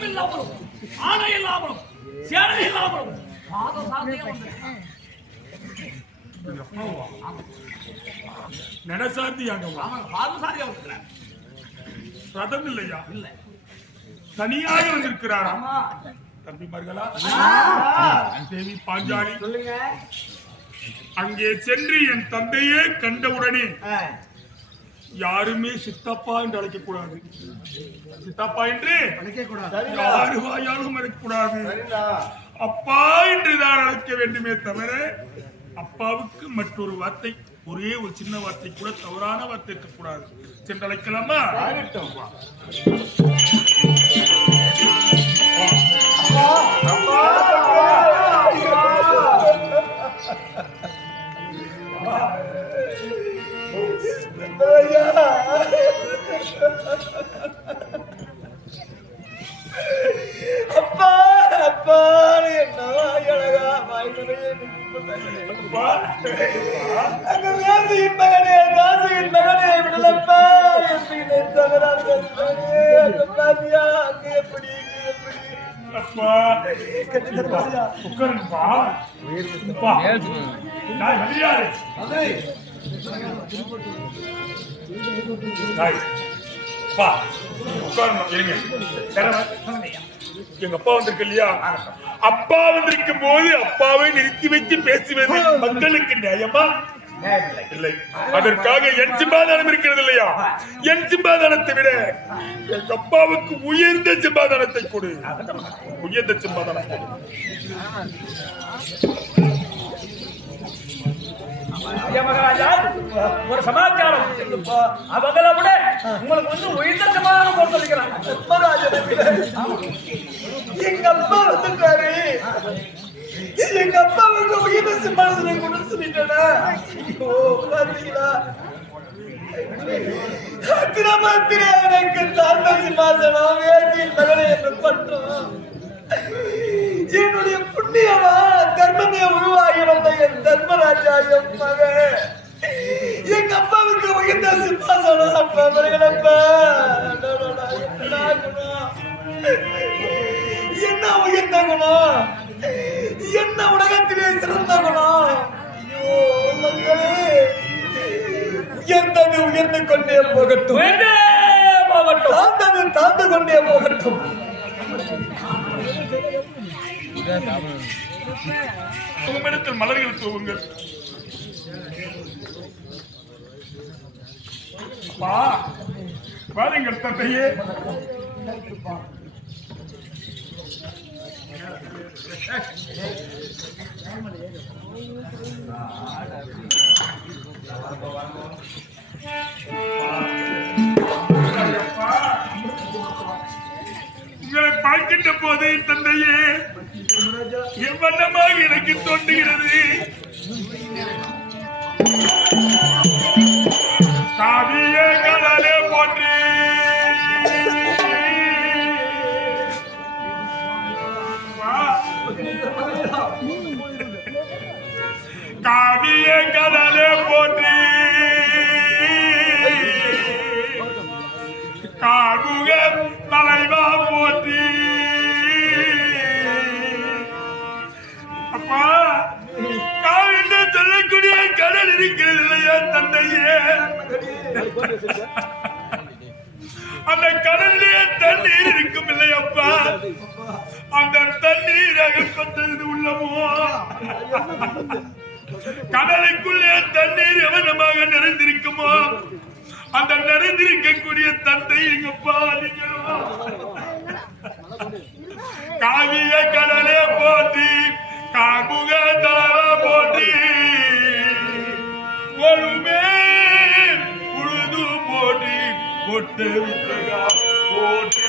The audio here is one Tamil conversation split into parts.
ரத்தம் இல்லாமலும் ஆணை இல்லாமலும் சேனை இல்லாமலும் பாத சாந்தியா வந்திருக்கிறேன் எங்க அப்பாவா? நடசாந்தியாகவா ஆமாங்க பாத சாந்தியா வந்திருக்கிறேன் ரதம் இல்லையா இல்ல. தனியாக வந்திருக்கிறாரா? தம்பிமார்களா? தேவி பாஞ்சாலி. சொல்லுங்க. அங்கே சென்று என் தந்தையே கண்டவுடனே யாருமே சித்தப்பா என்று அழைக்கக்கூடாது. சித்தப்பா என்று. யாரு வாயாலும் அழைக்கக்கூடாது. அப்பா என்று தான் அழைக்க வேண்டுமே தவிர அப்பாவுக்கு மற்றொரு வார்த்தை ஒரே ஒரு சின்ன வார்த்தை கூட தவறான வார்த்தை இருக்கக்கூடாது. சென்று அழைக்கலாமா ஆகட்டும். அப்பா அப்பா என்ன அழகா அங்க வேசியின் மகனே தாசியின் மகனே விடலப்பா அந்த அங்க எப்படி அப்பா. நான் வெளியாரு தாய், அப்பா, உட்காரணும், இருங்க. எங்க அப்பா வந்திருக்கு இல்லையா? அப்பா வந்திருக்கும் போது அப்பாவை நிறுத்தி வச்சு பேசுவது மக்களுக்கு நியாயமா? இல்லை. அதற்காக என் சிம்பாதானம் இருக்கிறது இல்லையா? என் சிம்பாதானத்தை விட எங்க அப்பாவுக்கு உயர்ந்த சிம்பாதானத்தை கொடு. உயர்ந்த மகாராஜா ஒரு சமாச்சாரம். அவங்கள விட உங்களுக்கு வந்து உயர்ந்த சமாதானம் போட்டு சொல்லிக்கிறாங்க. எங்க அப்பா வந்துட்டாரு. எங்க வந்து உயிர் சிம்மாசனை கொண்டு சொல்லிட்டேனா. ஐயோ பாத்தீங்களா? அத்திரமாத்திர எனக்கு தாண்ட சிம்மாசனம் வேசியின் மகனை என்று பட்டம் என்னுடைய புண்ணியமா? தர்மமே உருவாகி வந்த என் தர்மராஜா என் மகன். எங்க அப்பாவுக்கு உயர்ந்த சிம்மாசனம் அப்பா மருகளப்பா என்னடா என்ன உயர்ந்த குணம் என்ன உலகத்திலே சிறந்த குணம் உயர்ந்தது உயர்ந்து கொண்டே போகட்டும். தாழ்ந்தது தாழ்ந்து கொண்டே போகட்டும். உங்களிடத்தில் மலர்கள் தூவுங்கள். வாருங்கள் தந்தையே. உங்களை பார்க்கின்ற போது தந்தையே எவ்வளமாக எனக்கு தோன்றுகிறது. காவிய காவிய கடலே போற்றி. காடுக தலைவா போற்றி. அப்பா காவிட்டு சொல்லக்கூடிய கடல் இருக்கிறது இல்லையா தந்தையே. அந்த கடல்லே தண்ணீர் இருக்கு அந்த தண்ணீர் அகப்பட்டது உள்ளமோ? கடலுக்குள்ளே தண்ணீர் எவனமாக நிறைந்திருக்குமோ? அந்த நிறைந்திருக்கக்கூடிய தந்தை எங்கப்பா காவிய கடலே போட்டி காமுக தலவ போட்டி ஒருமே உழுது போட்டி போட்டு போட்டி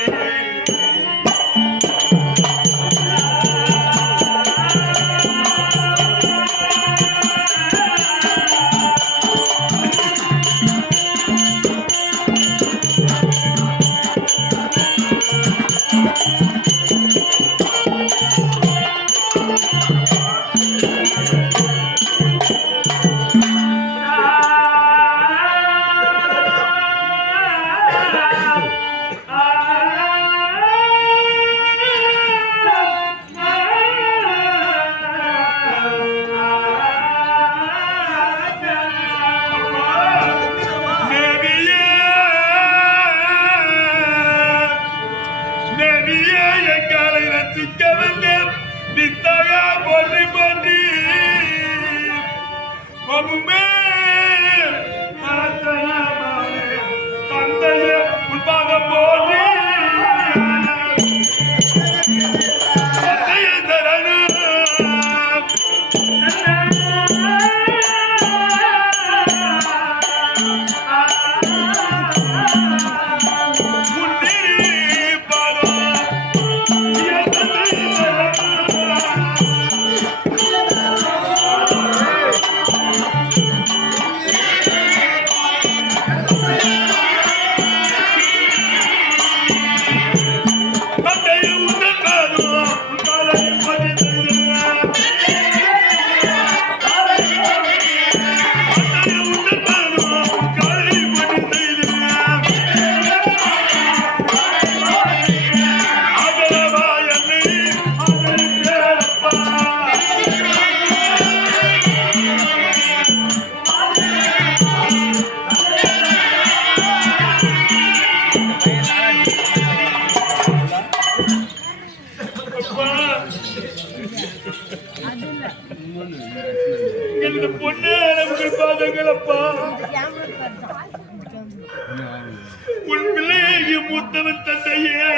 உன் பிள்ளையை மூத்தவன் தந்தையே.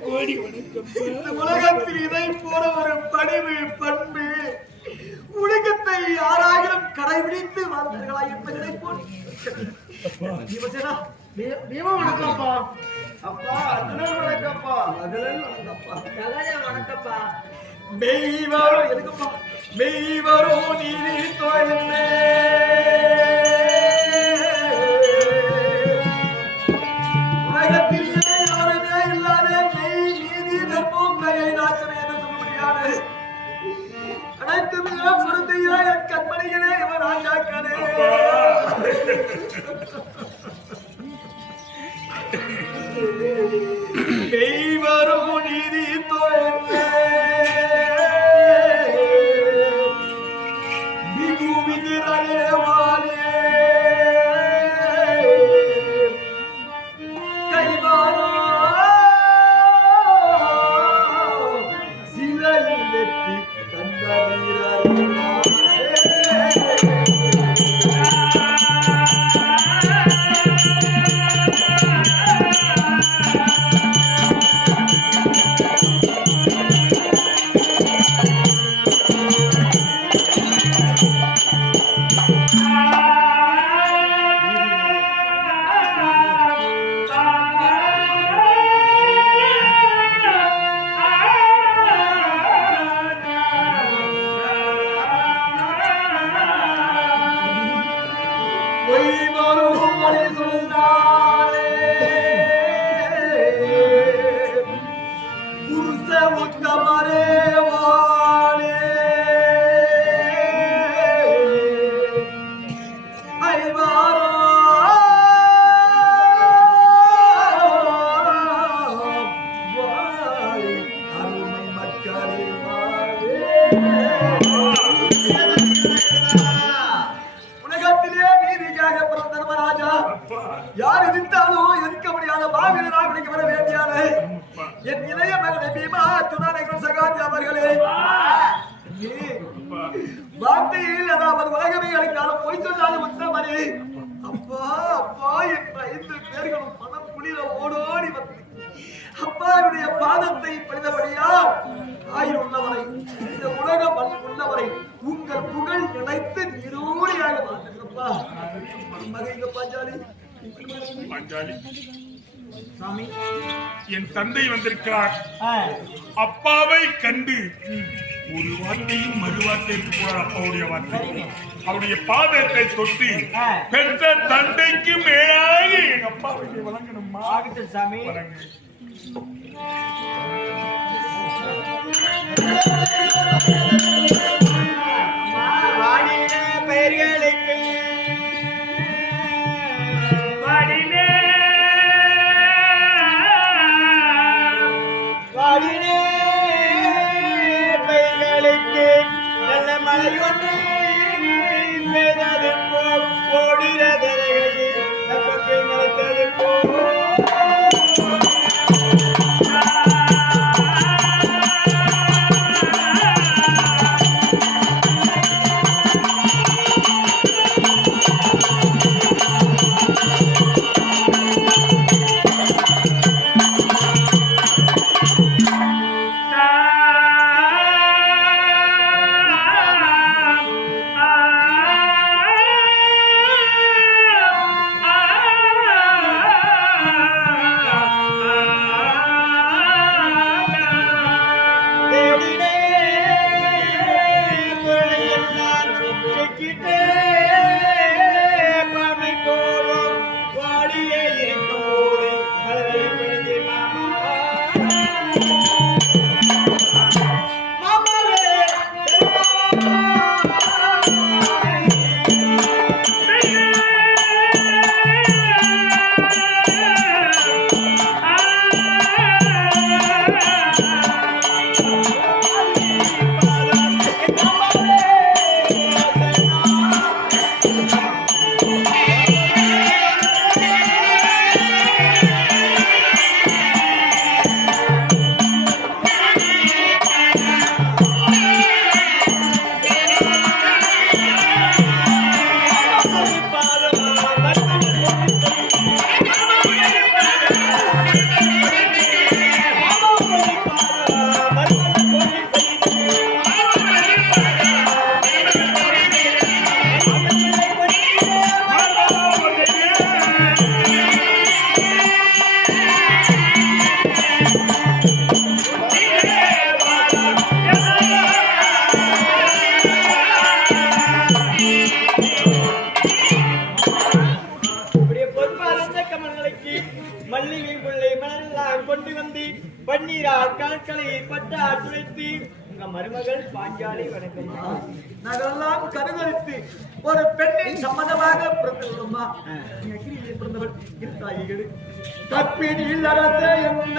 கோடி வணக்கம். உலகத்தில் இதை போல ஒரு பணிவு பண்பு உலகத்தை யாராயிரம் கடைபிடித்து வாழ்ந்தார்களா என்பதை போல் பீமசேனா, பீ- பீமா வணக்கம்ப்பா. அப்பா அர்ஜுனன் வணக்கம்ப்பா. மகளன் வணக்கம்ப்பா. வணக்கம்ப்பா மெய் வரும் எதுக்குப்பா? மெய் வரும் நீதி தோழனே உலகத்தில் யாருமே இல்லாத மெய் நீதி தர்மம் தயை நாச்சனை என்று சொல்ல முடியாது அனைத்துமே பொருந்தையா என் கண்மணிகளே இவன் ராஜாக்களே We on a woman சாமி. என் தந்தை வந்திருக்கிறார். அப்பாவை கண்டு ஒரு வார்த்தையும் மறு வார்த்தை இருக்கக்கூடாது அப்பாவுடைய வார்த்தை. அவருடைய பாதத்தை தொட்டு பெற்ற தந்தைக்கு மேலாக எங்க அப்பாவை ஆகட்டும் சாமி. வணங்கு. பெண்ணின் சம்மதமாக பிறந்தவளும்மா பிறந்தவள். இருந்தாயிகள் தப்பினில் அரசே என்ன.